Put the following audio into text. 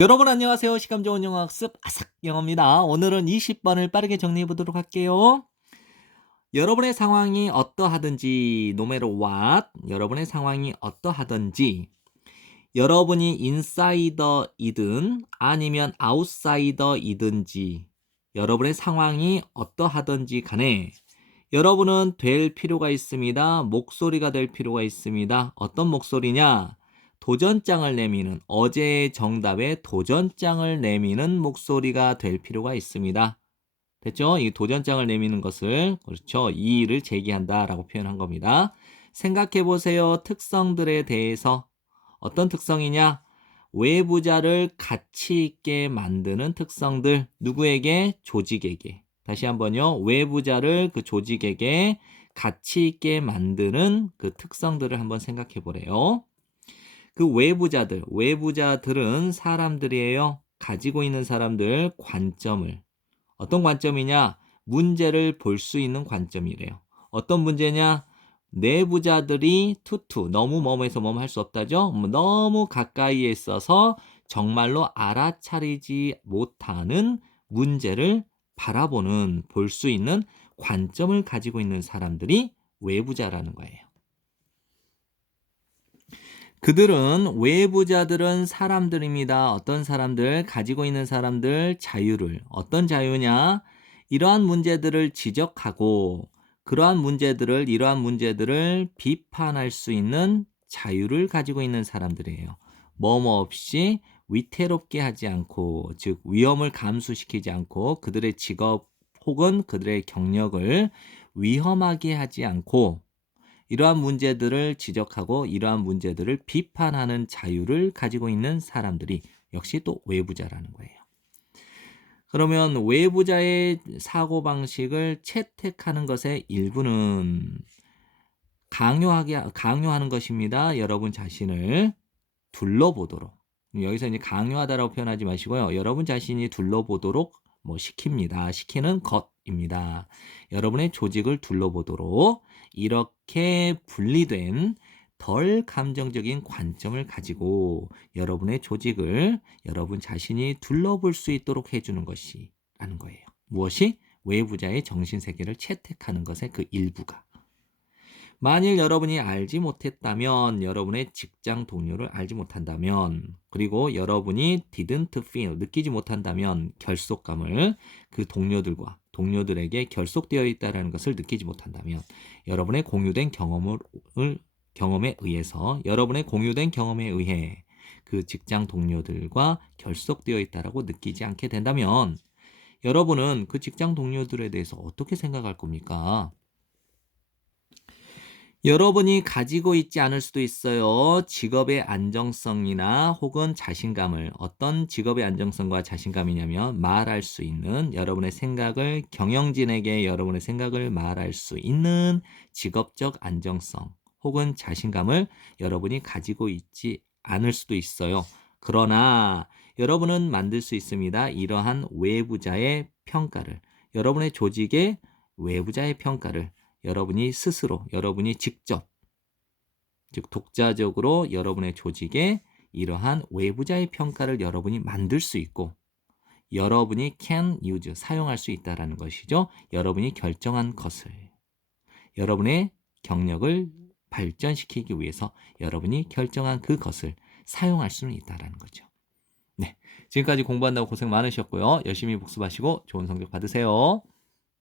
여러분 안녕하세요. 시간 좋은 영어 학습 아삭 영어입니다. 오늘은 20번을 빠르게 정리해 보도록 할게요. 여러분의 상황이 어떠하든지 no matter what, 여러분의 상황이 어떠하든지 여러분이 인사이더이든 아니면 아웃사이더이든지 여러분의 상황이 어떠하든지 간에 여러분은 될 필요가 있습니다. 목소리가 될 필요가 있습니다. 어떤 목소리냐? 도전장을 내미는 어제의 정답에 도전장을 내미는 목소리가 될 필요가 있습니다. 됐죠? 이 도전장을 내미는 것을 그렇죠. 이의를 제기한다라고 표현한 겁니다. 생각해 보세요. 특성들에 대해서 어떤 특성이냐? 외부자를 가치 있게 만드는 특성들. 누구에게? 조직에게. 다시 한번요. 외부자를 그 조직에게 가치 있게 만드는 그 특성들을 한번 생각해 보래요. 그 외부자들은 사람들이에요. 가지고 있는 사람들 관점을. 어떤 관점이냐? 문제를 볼 수 있는 관점이래요. 어떤 문제냐? 내부자들이 너무 뭐뭐해서 뭐뭐 할 수 없다죠? 너무 가까이에 있어서 정말로 알아차리지 못하는 문제를 바라보는, 볼 수 있는 관점을 가지고 있는 사람들이 외부자라는 거예요. 외부자들은 사람들입니다. 어떤 사람들, 가지고 있는 사람들, 자유를. 어떤 자유냐? 이러한 문제들을 지적하고, 이러한 문제들을 비판할 수 있는 자유를 가지고 있는 사람들이에요. 뭐뭐 없이 위태롭게 하지 않고, 즉, 위험을 감수시키지 않고, 그들의 직업 혹은 그들의 경력을 위험하게 하지 않고, 이러한 문제들을 지적하고 이러한 문제들을 비판하는 자유를 가지고 있는 사람들이 역시 또 외부자라는 거예요. 그러면 외부자의 사고방식을 채택하는 것의 일부는 강요하는 것입니다. 여러분 자신을 둘러보도록. 여기서 이제 강요하다라고 표현하지 마시고요. 여러분 자신이 둘러보도록 시키는 것입니다. 여러분의 조직을 둘러보도록 이렇게 분리된 덜 감정적인 관점을 가지고 여러분의 조직을 여러분 자신이 둘러볼 수 있도록 해주는 것이라는 거예요. 무엇이? 외부자의 정신세계를 채택하는 것의 그 일부가. 만일 여러분이 알지 못했다면, 여러분의 직장 동료를 알지 못한다면, 그리고 여러분이 didn't feel, 느끼지 못한다면, 결속감을 그 동료들에게 결속되어 있다는 것을 느끼지 못한다면, 여러분의 공유된 경험에 의해 그 직장 동료들과 결속되어 있다라고 느끼지 않게 된다면, 여러분은 그 직장 동료들에 대해서 어떻게 생각할 겁니까? 여러분이 가지고 있지 않을 수도 있어요. 직업의 안정성이나 혹은 자신감을. 어떤 직업의 안정성과 자신감이냐면 말할 수 있는 여러분의 생각을 경영진에게 여러분의 생각을 말할 수 있는 직업적 안정성 혹은 자신감을 여러분이 가지고 있지 않을 수도 있어요. 그러나 여러분은 만들 수 있습니다. 이러한 외부자의 평가를. 여러분의 조직의 외부자의 평가를 여러분이 스스로, 여러분이 직접, 즉 독자적으로 여러분의 조직에 이러한 외부자의 평가를 여러분이 만들 수 있고 여러분이 can use, 사용할 수 있다는 것이죠. 여러분이 결정한 것을, 여러분의 경력을 발전시키기 위해서 여러분이 결정한 그것을 사용할 수는 있다는 거죠. 네, 지금까지 공부한다고 고생 많으셨고요. 열심히 복습하시고 좋은 성적 받으세요.